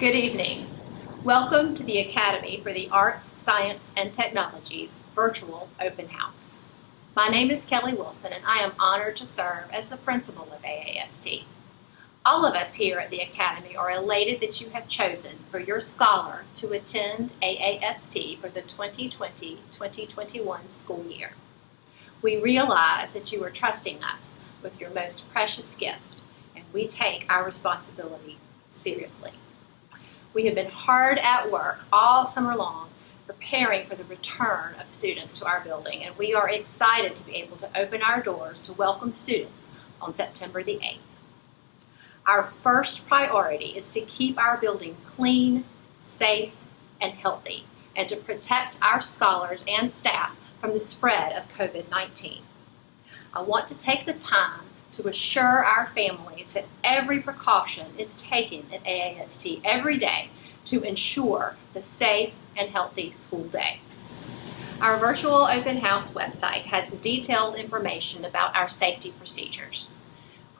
Good evening. Welcome to the Academy for the Arts, Science, and Technologies virtual open house. My name is Kelly Wilson, and I am honored to serve as the principal of AAST. All of us here at the Academy are elated that you have chosen for your scholar to attend AAST for the 2020-2021 school year. We realize that you are trusting us with your most precious gift, and we take our responsibility seriously. We have been hard at work all summer long preparing for the return of students to our building, and we are excited to be able to open our doors to welcome students on September the 8th. Our first priority is to keep our building clean, safe, and healthy, and to protect our scholars and staff from the spread of COVID-19. I want to take the time to assure our families that every precaution is taken at AAST every day to ensure the safe and healthy school day. Our virtual open house website has detailed information about our safety procedures.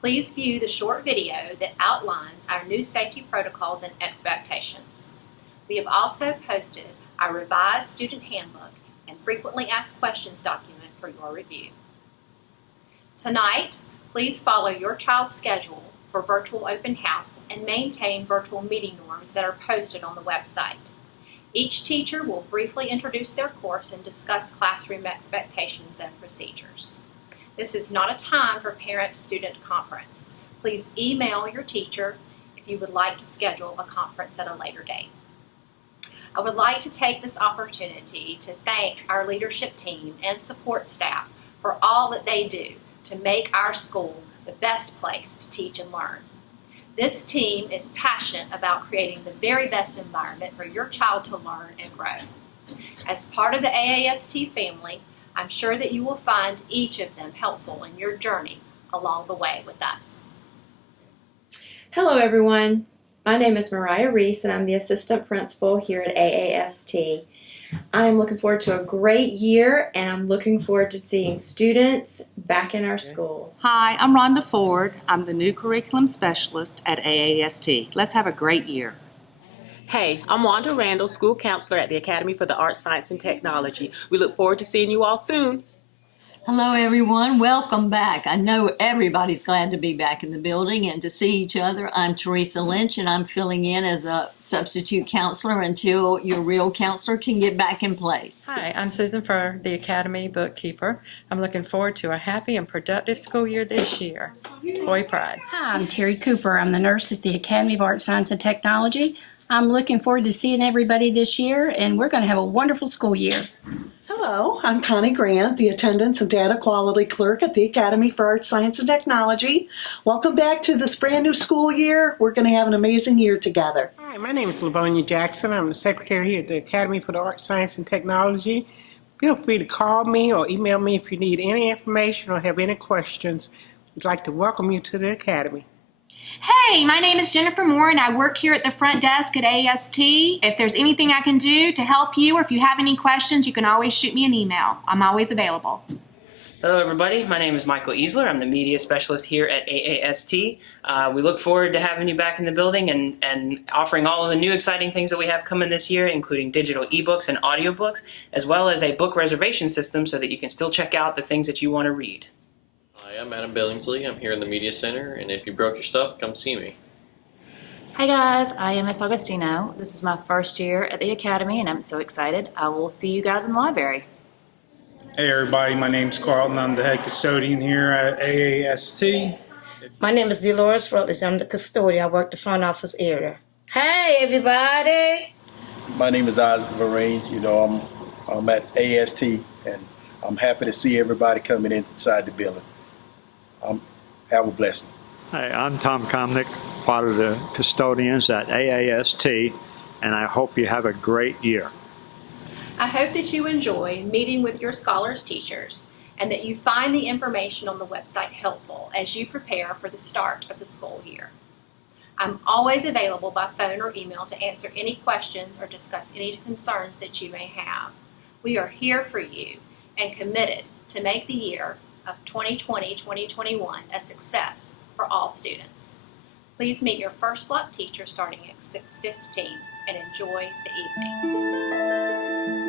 Please view the short video that outlines our new safety protocols and expectations. We have also posted our revised student handbook and frequently asked questions document for your review. Tonight, please follow your child's schedule for virtual open house and maintain virtual meeting norms that are posted on the website. Each teacher will briefly introduce their course and discuss classroom expectations and procedures. This is not a time for parent-student conference. Please email your teacher if you would like to schedule a conference at a later date. I would like to take this opportunity to thank our leadership team and support staff for all that they do to make our school the best place to teach and learn. This team is passionate about creating the very best environment for your child to learn and grow. As part of the AAST family, I'm sure that you will find each of them helpful in your journey along the way with us. Hello everyone, my name is Mariah Reese and I'm the assistant principal here at AAST. I'm looking forward to a great year and I'm looking forward to seeing students back in our school. Hi, I'm Rhonda Ford. I'm the new curriculum specialist at AAST. Let's have a great year. Hey, I'm Wanda Randall, school counselor at the Academy for the Arts, Science, and Technology. We look forward to seeing you all soon. Hello everyone, welcome back. I know everybody's glad to be back in the building and to see each other. I'm Teresa Lynch and I'm filling in as a substitute counselor until your real counselor can get back in place. Hi, I'm Susan Furr, the Academy bookkeeper. I'm looking forward to a happy and productive school year this year. Boy pride. Hi, I'm Terry Cooper. I'm the nurse at the Academy of Arts, Science, and Technology. I'm looking forward to seeing everybody this year, and we're going to have a wonderful school year. Hello, I'm Connie Grant, the Attendance and Data Quality Clerk at the Academy for Arts, Science, and Technology. Welcome back to this brand new school year. We're going to have an amazing year together. Hi, my name is Lavonia Jackson. I'm the secretary here at the Academy for the Arts, Science, and Technology. Feel free to call me or email me if you need any information or have any questions. We'd like to welcome you to the Academy. Hey, my name is Jennifer Moore and I work here at the front desk at AAST. If there's anything I can do to help you or if you have any questions, you can always shoot me an email. I'm always available. Hello everybody, my name is Michael Easler. I'm the media specialist here at AAST. We look forward to having you back in the building and offering all of the new exciting things that we have coming this year, including digital ebooks and audiobooks, as well as a book reservation system so that you can still check out the things that you want to read. Hi, I'm Adam Billingsley. I'm here in the Media Center, and if you broke your stuff, come see me. Hi guys, I am Miss Augustino. This is my first year at the Academy, and I'm so excited. I will see you guys in the library. Hey everybody, my name's Carlton. I'm the head custodian here at AAST. My name is Dolores Rutledge. I'm the custodian. I work the front office area. Hey everybody! My name is Isaac Varane. I'm at AST, and I'm happy to see everybody coming inside the building. Have a blessing. Hi, I'm Tom Komnick, part of the custodians at AAST, and I hope you have a great year. I hope that you enjoy meeting with your scholars teachers and that you find the information on the website helpful as you prepare for the start of the school year. I'm always available by phone or email to answer any questions or discuss any concerns that you may have. We are here for you and committed to make the year of 2020-2021 a success for all students. Please meet your first block teacher starting at 6:15 and enjoy the evening.